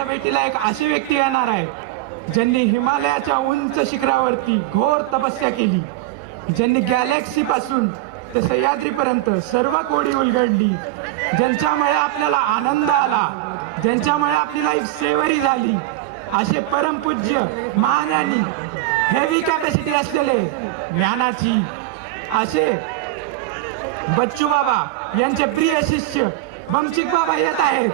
माझ्या भेटीला एक अशी व्यक्ती येणार आहे ज्यांनी हिमालयाच्या उंच शिखरावरती घोर तपस्या केली, ज्यांनी गॅलेक्सी पासून ते सह्याद्रीपर्यंत सर्व कोडी उलगडली, ज्यांच्यामुळे आपल्याला आनंद आला, ज्यांच्यामुळे आपली लाईफ सेवरी झाली, असे परमपूज्य महाज्ञानी हेवी कॅपॅसिटी असलेले ज्ञानाची असे बच्चू बाबा यांचे प्रिय शिष्य बमचिक बाबा येत आहेत.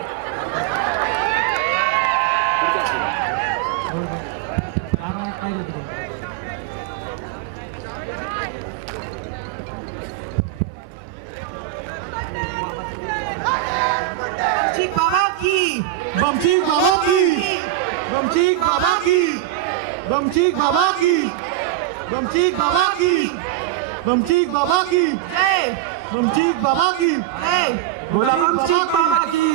बमचिक बाबा की, बमचिक बाबा की, बमचिक बाबा की, बमचिक बाबा की, बमचिक बाबा की, बमचिक बाबा की, बोला बमचिक बाबा की.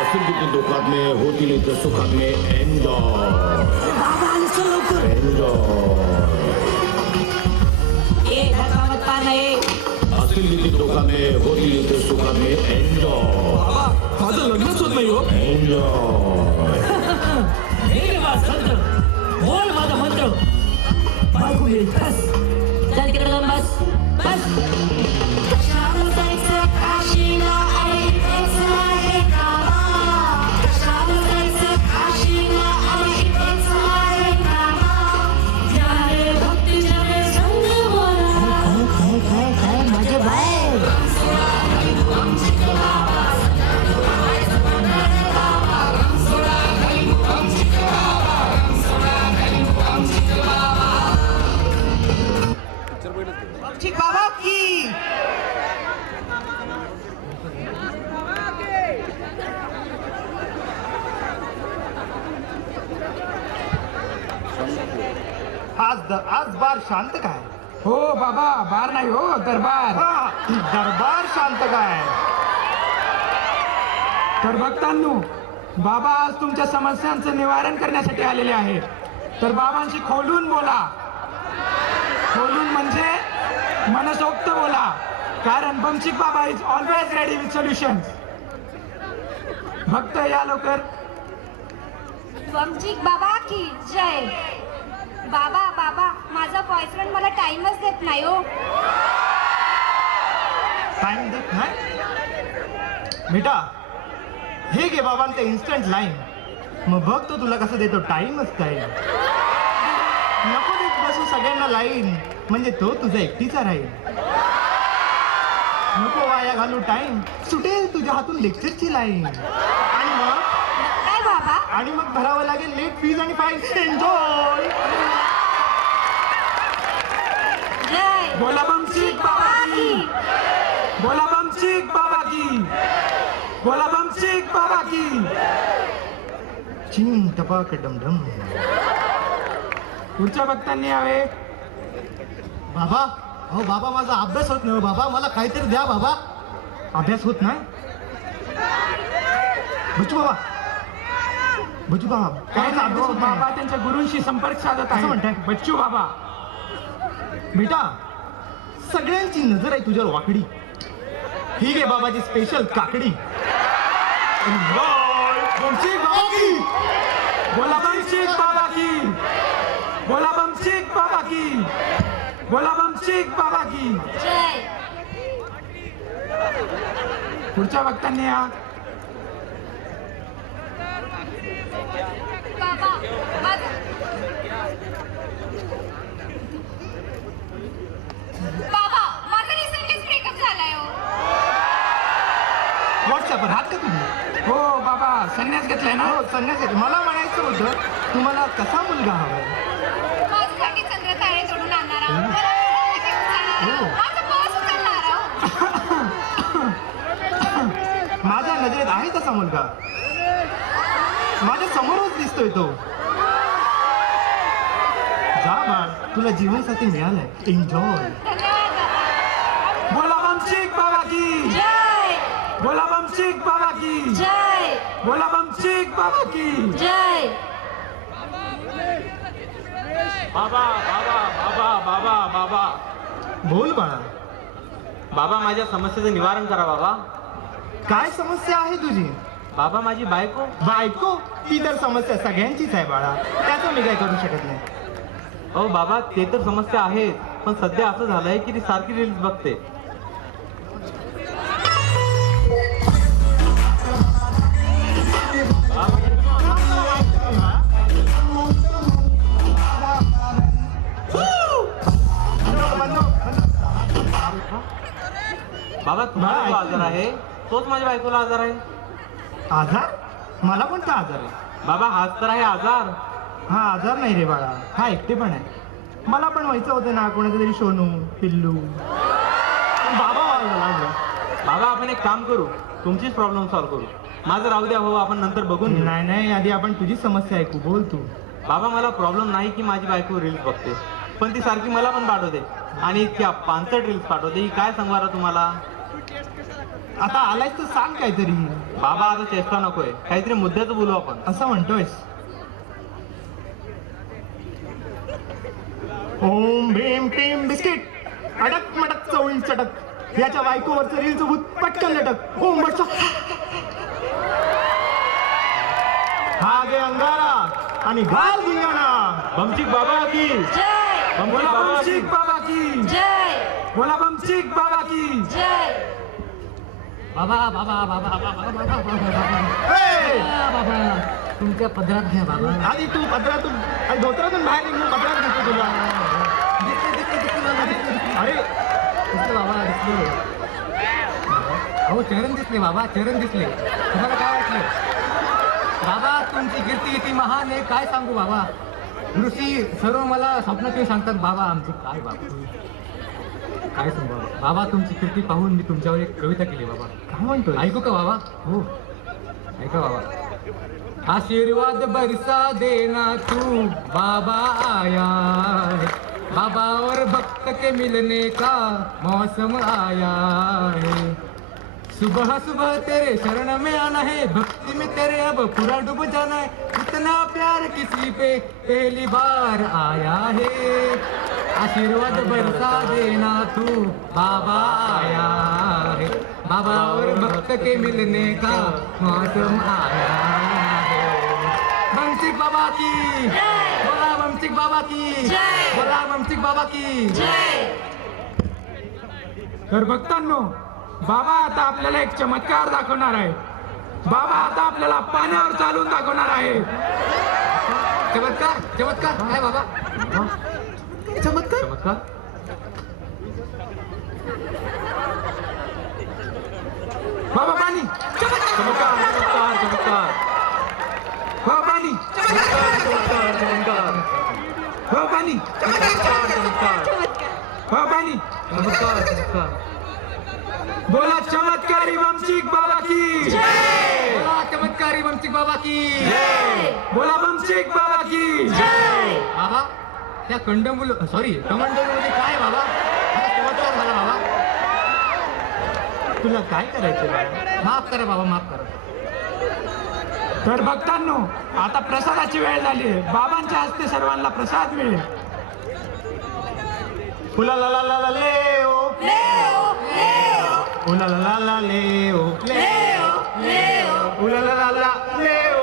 असतील तिथे दुःखात में, होतील इथे सुखात में. एन्जॉय असतील तिथे दुःखात में, होतील इथे सुखात में. एन्जॉय. माझं लग्नच होत नाही हो. एन्जॉय. हे संत बोल माझा मंत्र बायको येईल. बस जा तिकडे जाऊन बस बस. बमचिक बाबा की. आज बार शांत काय? हो बाबा, बार नाही हो, दरबार. दरबार शांत काय? तर भक्तांनो, बाबा आज तुमच्या समस्यांचं निवारण करण्यासाठी आलेले आहेत. तर बाबांशी खोलून बोला, खोलून म्हणजे मनसोक्त बोला, कारण बमचिक बाबा is always ready with solutions. भक्त या लवकर. बमचिक बाबा की जय. बाबा बाबा माझा बॉयफ्रेंड मला टाइमच देत नाही हो. टाइम देत नाही? बेटा हे घे बाबांचं इन्स्टंट लाईन, मग बघ तो तुला कसं देतो. टाइमच काय. नको देत बसू सगळ्यांना लाईन, म्हणजे तो तुझा एकटीचा राहील. नको वाया घालू टाइम, सुटेल तुझ्या हातून लेक्चरची लाईन. काय बाबा? आणि मग भरावं लागेल लेट फीज आणि फाईन. एन्जॉय. जय. बोला बमचिक बाबा की, बोला बमचिक बाबा की, बोला बमचिक बाबा की. चिंग टपाक डमडम. पुढच्या भक्तांनी यावे. बाबा हो बाबा, माझा अभ्यास होत नाही बाबा, मला काहीतरी द्या बाबा. अभ्यास होत नाही? बच्चू बाबा, बच्चू बाबा काय काय अभ्यास होत बाबा नाही? त्यांच्या गुरूंशी संपर्क साधत असं आहे. म्हणताय? बच्चू बाबा. बेटा सगळ्यांची नजर आहे तुझ्यावर वाकडी. ही घे बाबाची स्पेशल काकडी. बमचिक बाबा की, बोला बमचिक बाबा की, बोला बमचिक बाबा की, बोला बमचिक बाबा की. जय. पुढच्या भक्तांनी या. बाबा माझं बाबा माझा रिसेंटलीच ब्रेकअप झालाय हो. व्हॉट्सअपवर आहात का तुम्ही? हो बाबा, संन्यास घेतलाय ना. हो संन्यास. मला म्हणायचं होतं तुम्हाला कसा मुलगा हवाय? माझ्यासाठी चंद्र तारे तोडून आणणारा, हो. माझं बस उचलणारा. माझ्या नजरेत आहे तसा मुलगा, माझ्या समोरच दिसतोय तो. जा बाळ, तुला जीवनसाथी मिळालाय. एन्जॉय. बोला बमचिक बाबा की, जय. बोला बमचिक बाबा की, जय. बोला बमचिक बाबा की. जय. बाबा बाबा बाबा बाबा बाबा बोल बाळा. बाबा माझ्या समस्येचं निवारण करा बाबा. काय समस्या आहे तुझी? बाबा माझी बायको. बायको? ती तर समस्या सगळ्यांचीच आहे बाळा, त्याचं मी काय करू शकत नाही. अहो बाबा ते तर समस्या आहेत, पण सध्या असं झालंय की ती सारखी रील्स बघते. बाबा तुम्हाला जो आजार आहे तोच माझ्या बायकोला आजार आहे. आजार? मला कोणता आजार आहे? बाबा हाच तर आहे आजार. हा आजार नाही रे बाळा, हा एकटेपण आहे. मला पण व्हायचं होतं ना कोणाचं तरी सोनू पिल्लू. बाबा लागलं. बाबा आपण एक काम करू, तुमचीच प्रॉब्लेम सॉल्व्ह करू. माझं राहू द्या हो, आपण नंतर बघून घेऊ. नाही नाही, आधी आपण तुझी समस्या ऐकू. बोल तू. बाबा मला प्रॉब्लेम नाही की माझी बायको रील्स बघते, पण ती सारखी मला पण पाठवते आणि इतक्या 65 रील्स पाठवते. ही काय सांगू आता तुम्हाला. आता आलायस तर सांग काहीतरी. बाबा आता चेष्टा नकोय, काहीतरी मुद्द्याचं बोलू आपण. असं म्हणतोयस. ओम भीम क्रीम बिस्किट अडक मटक चवळी चटक याच्या बायकोवरचं रीलचं भूत पटकन लटक. ओम बटचा हा गे अंगारा आणि घाल धिंगाणा. बमचिक बाबा की जय बमचिक बोला बाबा की. बमचिक बाबा की. जय बोला बमचिक बाबा की. जय बाबा बाबा बाबा बाबा बाबा बाबा ए! बाबा तुमच्या पदरात घ्या बाबा. आधी तू पदरातून आणि धोत्रातून बाहेर निघून पदरात घेतो तुला. अरे दिसले बाबा दिसले. अहो चरण दिसले बाबा, चरण दिसले. तुम्हाला काय वाटलं बाबा? तुमची कीर्ती किती महान आहे काय सांगू बाबा. ऋषी सर्व मला स्वप्नात येऊन सांगतात बाबा आमची काय बाबा काय सांगू बाबा. बाबा तुमची कीर्ती पाहून मी तुमच्यावर एक कविता केली बाबा. काय म्हणतोय? ऐकू का बाबा? हो ऐका बाबा. आशीर्वाद बरसा देना तू बाबा आया है, बाबा और भक्त के मिलने का मौसम आया है. सुबह सुबह तेरे शरण में आना है, भक्ति में तेरे अब पूरा डूब जाना है. इतना प्यार किसी पे पहली बार आया है. आशीर्वाद बरसा देना तू बाबा आया है, बाबा और भक्त के मिलने का मौसम आया है. बमचिक बाबा की बोला, बमचिक बाबा की जय. बोला, बमचिक बाबा की जय तर भक्तांनो, बाबा आता आपल्याला एक चमत्कार दाखवणार आहे. बाबा आता आपल्याला पाण्यावर चालून दाखवणार आहे. चमत्कार चमत्कार काय बाबा? चमत्कार? चमत्कार. बाबा पाणी. चमत्कार चमत्कार चमत्कार बाबा पाणी. चमत्कार चमत्कार बाबा पाणी. चमत्कार चमत्कार बाबा पाणी. चमत्कार चमत्कार. बोला चमत्कारी बमचिक बाबा की. बोला चमत्कारी बमचिक बाबा की बोला बमचिक बाबा की. बाबा त्या कंडमुल सॉरी कमंडलमध्ये काय बाबा? हा चमत्कार झाला बाबा. तुला काय करायचं बाळा? माफ करा बाबा, माफ करा. तर भक्तांनो, आता प्रसादाची वेळ झाली आहे. बाबांच्या हस्ते सर्वांना प्रसाद मिळेल. उला ला ला ला ला ले ओ उला ला ला ला ले ओ उला ला ला ला ले ओ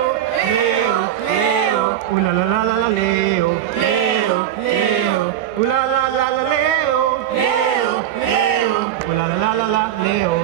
उला ला ला ला ला ले ओ उला ला ला ला ले ओ उला ला ला ला ला ले ओ.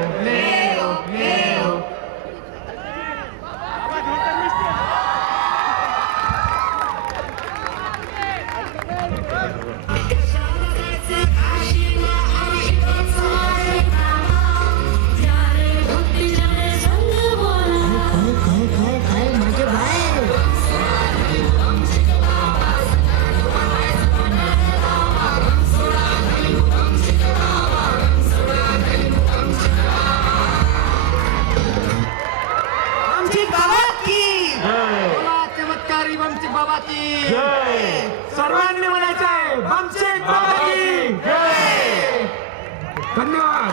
बोला चमत्कारी बमचिक बाबा की सर्वांनी म्हणायचं आहे बमचिक बाबा की. धन्यवाद.